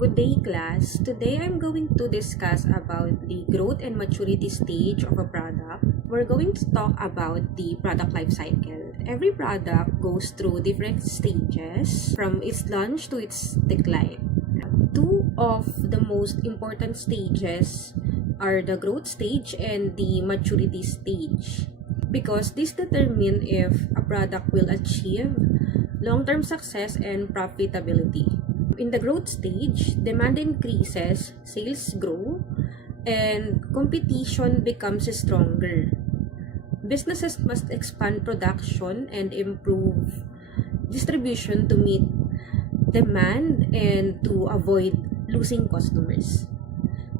Good day, class. Today I'm going to discuss about the growth and maturity stage of a product. We're going to talk about the product life cycle. Every product goes through different stages from its launch to its decline. Two of the most important stages are the growth stage and the maturity stage because this determine if a product will achieve long-term success and profitability. In the growth stage, demand increases, sales grow, and competition becomes stronger. Businesses must expand production and improve distribution to meet demand and to avoid losing customers.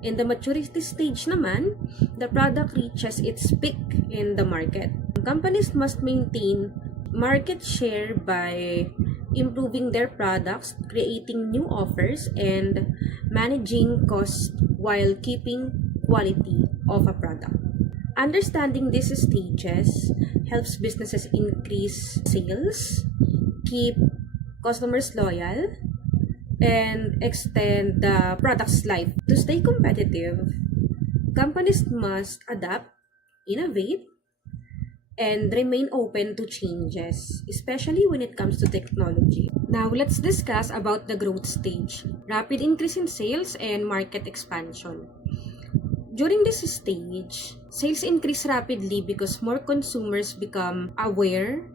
In the maturity stage naman, the product reaches its peak in the market. Companies must maintain market share by improving their products, creating new offers, and managing costs while keeping quality of a product. Understanding these stages helps businesses increase sales, keep customers loyal, and extend the product's life. To stay competitive, companies must adapt, innovate, and remain open to changes, especially when it comes to technology. Now, let's discuss about the growth stage, rapid increase in sales and market expansion. During this stage, sales increase rapidly because more consumers become aware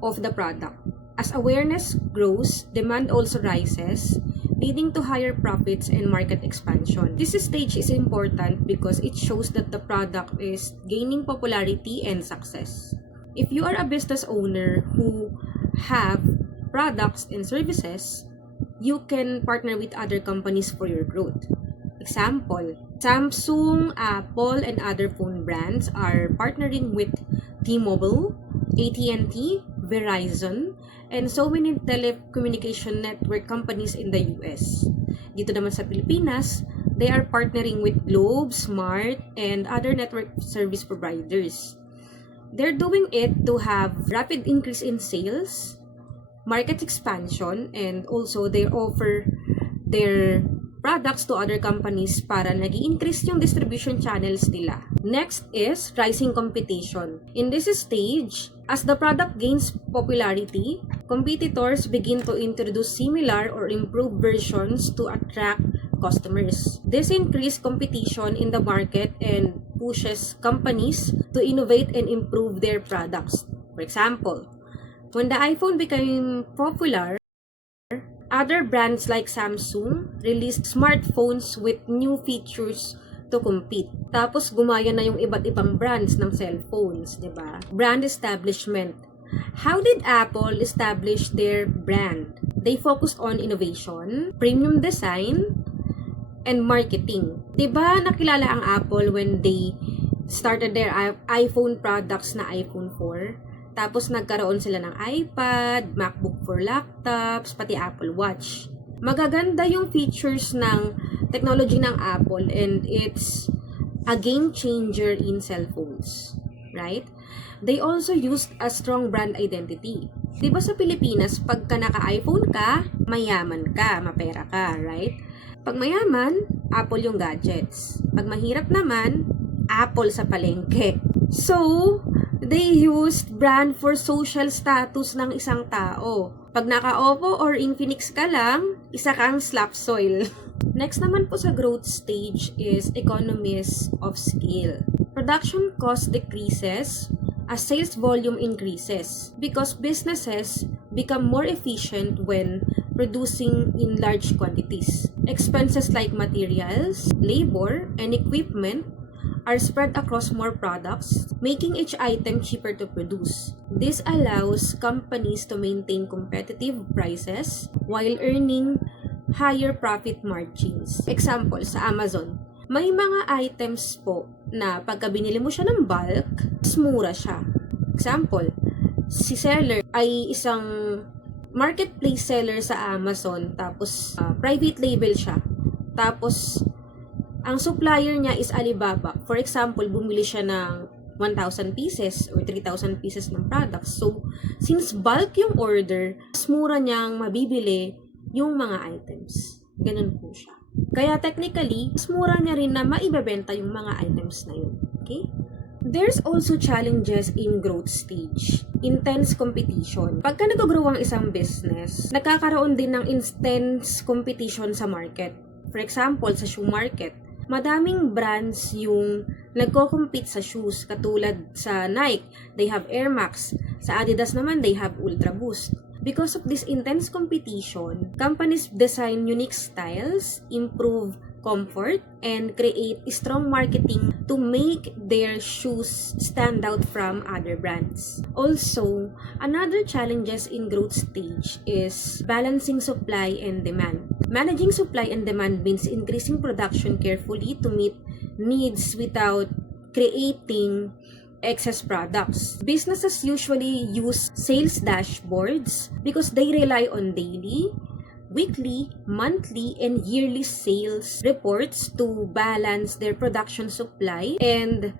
of the product. As awareness grows, demand also rises, leading to higher profits and market expansion. This stage is important because it shows that the product is gaining popularity and success. If you are a business owner who have products and services, you can partner with other companies for your growth. Example, Samsung, Apple, and other phone brands are partnering with T-Mobile, AT&T, Verizon, and so many telecommunication network companies in the US. Dito naman sa Pilipinas, they are partnering with Globe, Smart, and other network service providers. They're doing it to have rapid increase in sales, market expansion, and also they offer their products to other companies para nag-i-increase yung distribution channels nila. Next is rising competition. In this stage, as the product gains popularity, competitors begin to introduce similar or improved versions to attract customers. This increases competition in the market and pushes companies to innovate and improve their products. For example, when the iPhone became popular, other brands like Samsung released smartphones with new features to compete. Tapos gumaya na yung iba't ibang brands ng cellphones, di ba? Brand establishment. How did Apple establish their brand? They focused on innovation, premium design, and marketing. Di ba nakilala ang Apple when they started their iPhone products na iPhone 4? Tapos nagkaroon sila ng iPad, MacBook for laptops, pati Apple Watch. Magaganda yung features ng technology ng Apple and it's a game changer in cellphones, right? They also used a strong brand identity. Diba sa Pilipinas, pagka naka-iPhone ka, mayaman ka, mapera ka, right? Pag mayaman, Apple yung gadgets. Pag mahirap naman, Apple sa palengke. So, they used brand for social status ng isang tao. Pag naka-Oppo or Infinix ka lang, isa kang slap soil. Next naman po sa growth stage is economies of scale. Production cost decreases as sales volume increases because businesses become more efficient when producing in large quantities. Expenses like materials, labor, and equipment are spread across more products, making each item cheaper to produce. This allows companies to maintain competitive prices while earning higher profit margins. Example, sa Amazon, may mga items po na pagka binili mo siya ng bulk, mas mura siya. Example, si seller ay isang marketplace seller sa Amazon, tapos private label siya. Tapos ang supplier niya is Alibaba. For example, bumili siya ng 1,000 pieces or 3,000 pieces ng products. So, since bulk yung order, mas mura niyang mabibili yung mga items. Ganun po siya. Kaya technically, mas mura niya rin na maibebenta yung mga items na yun. Okay? There's also challenges in growth stage. Intense competition. Pagka nag-grow ang isang business, nagkakaroon din ng intense competition sa market. For example, sa shoe market, madaming brands yung nagko-compete sa shoes. Katulad sa Nike, they have Air Max. Sa Adidas naman, they have Ultra Boost. Because of this intense competition, companies design unique styles, improve comfort, and create strong marketing to make their shoes stand out from other brands. Also, another challenges in growth stage is balancing supply and demand. Managing supply and demand means increasing production carefully to meet needs without creating excess products. Businesses usually use sales dashboards because they rely on daily, weekly, monthly, and yearly sales reports to balance their production supply and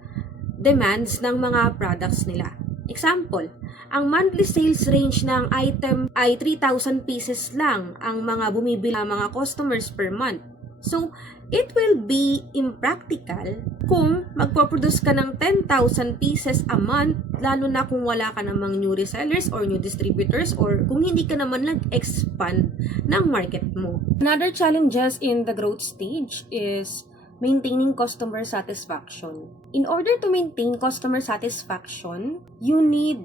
demands ng mga products nila. Example, ang monthly sales range ng item ay 3,000 pieces lang ang mga bumibili ng mga customers per month. So, it will be impractical kung magpo-produce ka ng 10,000 pieces a month, lalo na kung wala ka namang new resellers or new distributors or kung hindi ka naman nag-expand ng market mo. Another challenges in the growth stage is maintaining customer satisfaction. In order to maintain customer satisfaction, you need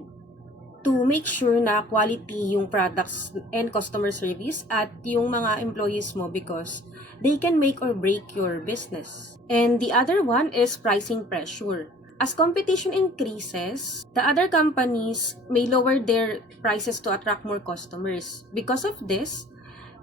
to make sure na quality yung products and customer service at yung mga employees mo because they can make or break your business. And the other one is pricing pressure. As competition increases, the other companies may lower their prices to attract more customers. Because of this,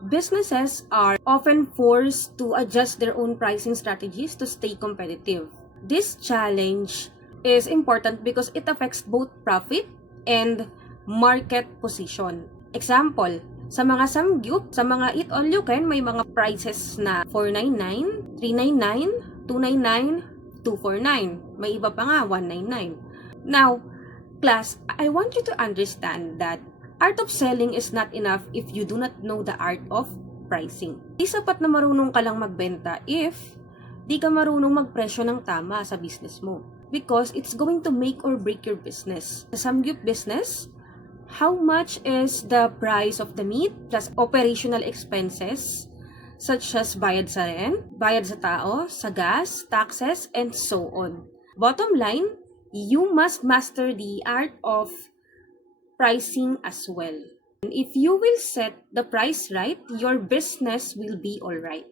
businesses are often forced to adjust their own pricing strategies to stay competitive. This challenge is important because it affects both profit and market position. Example, sa mga samgyup, sa mga eat all you can, may mga prices na 499, 399, 299, 249. May iba pa nga, 199. Now, class, I want you to understand that art of selling is not enough if you do not know the art of pricing. Di sapat na marunong ka lang magbenta if di ka marunong magpresyo ng tama sa business mo. Because it's going to make or break your business. Sa samgyup business, how much is the price of the meat plus operational expenses such as bayad sa rent, bayad sa tao, sa gas, taxes, and so on. Bottom line, you must master the art of pricing as well. And if you will set the price right, your business will be alright.